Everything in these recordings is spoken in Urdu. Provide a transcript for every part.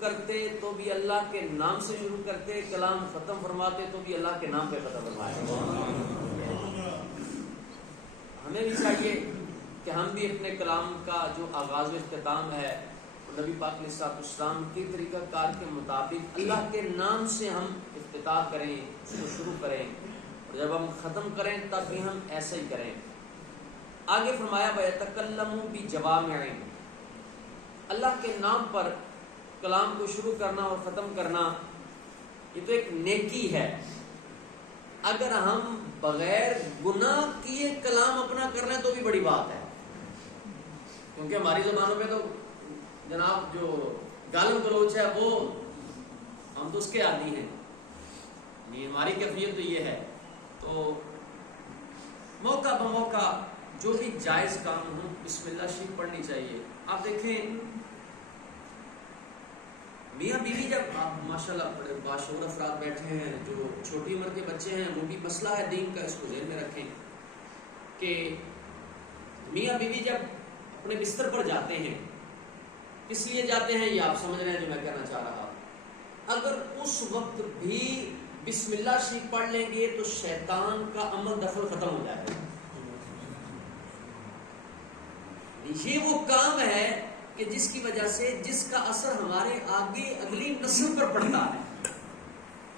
کرتے تو بھی اللہ کے نام سے شروع کرتے، کلام ختم فرماتے تو بھی اللہ کے نام پہ ختم فرماتے۔ ہمیں بھی چاہیے کہ ہم بھی اپنے کلام کا جو آغاز و اختتام ہے نبی پاک علیہ الصلوۃ والسلام کے طریقہ کار کے مطابق اللہ کے نام سے ہم افتتاح کریں، اس کو شروع کریں، اور جب ہم ختم کریں تب بھی ہم ایسا ہی کریں۔ آگے فرمایا وَيَتَكَلَّمُ بِجَوَامِعِ، اللہ کے نام پر کلام کو شروع کرنا اور ختم کرنا یہ تو ایک نیکی ہے۔ اگر ہم بغیر گناہ کیے کلام اپنا کر رہے ہیں تو بھی بڑی بات ہے، کیونکہ ہماری زبانوں پہ تو جناب جو گالم گلوچ ہے وہ ہم تو اس کے عادی ہیں، یہ ہماری کیفیت تو یہ ہے۔ تو موقع بموقع جو بھی جائز کام ہو بسم اللہ شریف پڑھنی چاہیے۔ آپ دیکھیں میاں بیوی جب آپ ماشاءاللہ بڑے باشعور افراد بیٹھے ہیں، جو چھوٹی عمر کے بچے ہیں، وہ بھی مسئلہ ہے دین کا، اس کو ذہن میں رکھیں کہ میاں بیوی جب اپنے بستر پر جاتے ہیں کس لیے جاتے ہیں یہ آپ سمجھ رہے ہیں جو میں کہنا چاہ رہا ہوں۔ اگر اس وقت بھی بسم اللہ شریف پڑھ لیں گے تو شیطان کا عمل دخل ختم ہو جائے گا۔ یہ وہ کام ہے کہ جس کی وجہ سے جس کا اثر ہمارے آگے اگلی نسل پر پڑتا ہے،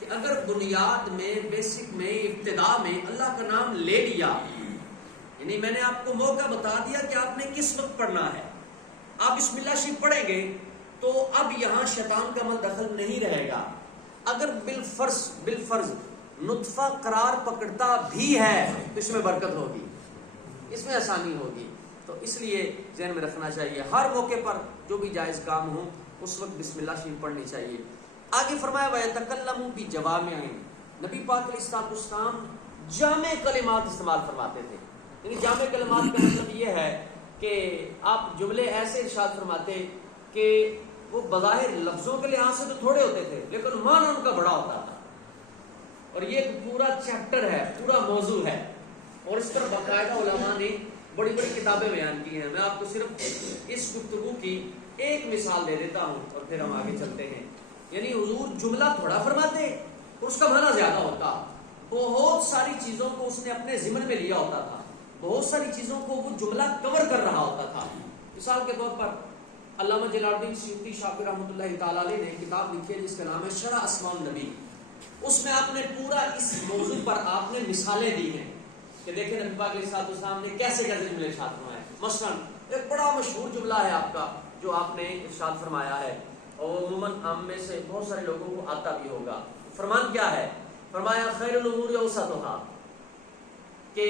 کہ اگر بنیاد میں بیسک میں ابتدا میں اللہ کا نام لے لیا، یعنی میں نے آپ کو موقع بتا دیا کہ آپ نے کس وقت پڑھنا ہے، آپ بسم اللہ شریف پڑھیں گے تو اب یہاں شیطان کا عمل دخل نہیں رہے گا۔ اگر بالفرض نطفہ قرار پکڑتا بھی ہے تو اس میں برکت ہوگی، اس میں آسانی ہوگی۔ تو اس لیے ذہن میں رکھنا چاہیے ہر موقع پر جو بھی جائز کام ہو اس وقت بسم اللہ شریف پڑھنی چاہیے۔ آگے فرمایا وَيَتَكَلَّمُ بِجَوَامِعٍ، نبی پاک علیہ الصلوۃ والسلام جامع کلمات استعمال فرماتے تھے۔ یعنی جامع کلمات کا مطلب یہ ہے کہ آپ جملے ایسے ارشاد فرماتے کہ وہ بظاہر لفظوں کے لحاظ سے تو تھوڑے ہوتے تھے لیکن معنی ان کا بڑا ہوتا تھا، اور یہ ایک پورا چیپٹر ہے، پورا موضوع ہے، اور اس پر باقاعدہ علماء نے بڑی بڑی کتابیں بیان کی ہیں۔ میں آپ کو صرف اس گفتگو کی ایک مثال دے دیتا ہوں اور پھر ہم آگے چلتے ہیں۔ یعنی حضور جملہ تھوڑا فرماتے اور اس کا معنی زیادہ ہوتا، بہت ساری چیزوں کو اس نے اپنے ضمن میں لیا ہوتا تھا، بہت ساری چیزوں کو وہ جملہ کور کر رہا ہوتا تھا۔ مثال کے طور پر علامہ جلال الدین سیوطی شافعی رحمۃ اللہ تعالی علیہ نے کتاب لکھی ہے جس کا نام ہے شرح اسماء النبی۔ اس میں آپ نے پورا اس موضوع پر آپ نے مثالیں دی ہیں کہ دیکھیں نبی پاک علیہ الصلوۃ والسلام نے کیسے کیسے جملے ارشاد فرمائے۔ مثلا ایک بڑا مشہور جملہ ہے آپ کا جو آپ نے ارشاد فرمایا ہے، اور عموماً عام میں سے بہت سارے لوگوں کو آتا بھی ہوگا۔ فرمان کیا ہے؟ فرمایا خیر الامور اوسطھا، کہ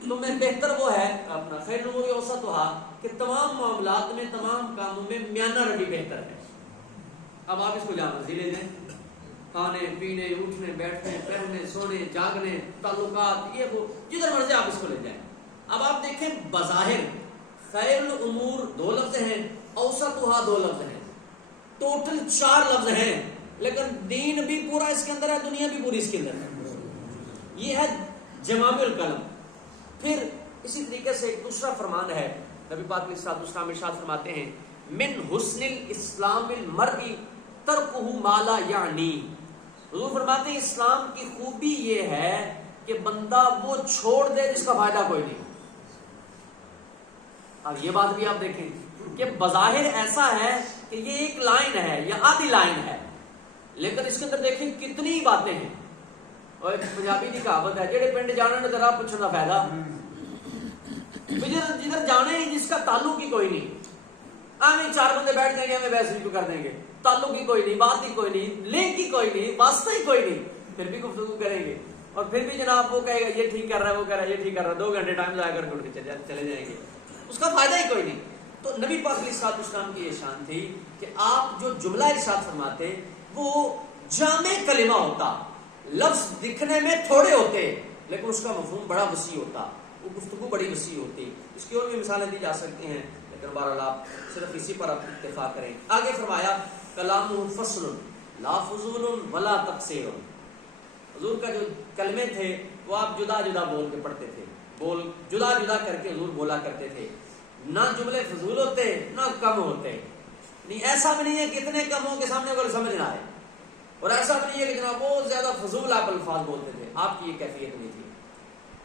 تمہیں بہتر وہ ہے اپنا خیر الامور اوسطھا، کہ تمام معاملات میں تمام کاموں میں میانہ روی بہتر ہے۔ اب آپ اس کو جہاں مرضی لے لیں، کھانے پینے اٹھنے بیٹھنے پہننے سونے جاگنے تعلقات یہ وہ جدھر مرضی آپ اس کو لے جائیں۔ اب آپ دیکھیں بظاہر خیر الامور 2 لفظ ہیں، اوسطھا 2 لفظ ہیں، ٹوٹل 4 لفظ ہیں، لیکن دین بھی پورا اس کے اندر ہے، دنیا بھی پوری اس کے اندر ہے۔ یہ ہے جوامع الکلم۔ پھر اسی طریقے سے ایک دوسرا فرمان ہے، نبی پاک علیہ الصلوۃ والسلام ارشاد فرماتے ہیں من حسن الاسلام المرء ترکہ ما لا یعنی، حضور فرماتے ہیں اسلام کی خوبی یہ ہے کہ بندہ وہ چھوڑ دے جس کا فائدہ کوئی نہیں۔ اب یہ بات بھی آپ دیکھیں کہ بظاہر ایسا ہے کہ یہ ایک لائن ہے یا آدھی لائن ہے، لیکن اس کے اندر دیکھیں کتنی باتیں ہیں۔ اور ایک پنجابی کی کہاوت ہے جڑے پنڈ جانے نے ذرا پوچھنا فائدہ، جدھر جانے جس کا تعلق ہی کوئی نہیں، آمین 4 بندے بیٹھ جائیں گے ہمیں ویسے بھی کر دیں گے، تعلق ہی کوئی نہیں، بات ہی کوئی نہیں، لنک ہی کوئی نہیں، واسطہ ہی کوئی نہیں، پھر بھی گفتگو کریں گے، اور پھر بھی جناب وہ کہے گا یہ ٹھیک کر رہا ہے وہ کہہ رہا ہے یہ ٹھیک کر رہا ہے، 2 گھنٹے ٹائم ضائع کر کے چلے جائیں گے، اس کا فائدہ ہی کوئی نہیں۔ تو نبی پاک علیہ الصلوۃ والسلام کی یہ شان تھی کہ آپ جو جملہ ارشاد فرماتے وہ جامع کلمہ ہوتا، لفظ دکھنے میں تھوڑے ہوتے لیکن اس کا مفہوم بڑا وسیع ہوتا، وہ گفتگو بڑی وسیع ہوتی۔ اس کی اور بھی مثالیں دی جا سکتی ہیں لیکن بہرحال آپ صرف اسی پر آپ اتفاق کریں۔ آگے فرمایا کلامہ فصل لا فضول ولا تقصیر، حضور کا جو کلمے تھے وہ آپ جدا جدا بول کے پڑھتے تھے، بول جدا جدا کر کے حضور بولا کرتے تھے، نہ جملے فضول ہوتے نہ کم ہوتے، نہیں ایسا بھی نہیں ہے کہ اتنے کم ہو کہ سامنے کو سمجھ نہ آئے، اور ایسا بھی نہیں ہے کہ جناب بہت زیادہ فضول آپ الفاظ بولتے تھے، آپ کی یہ کیفیت نہیں تھی۔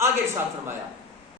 آگے ارشاد فرمایا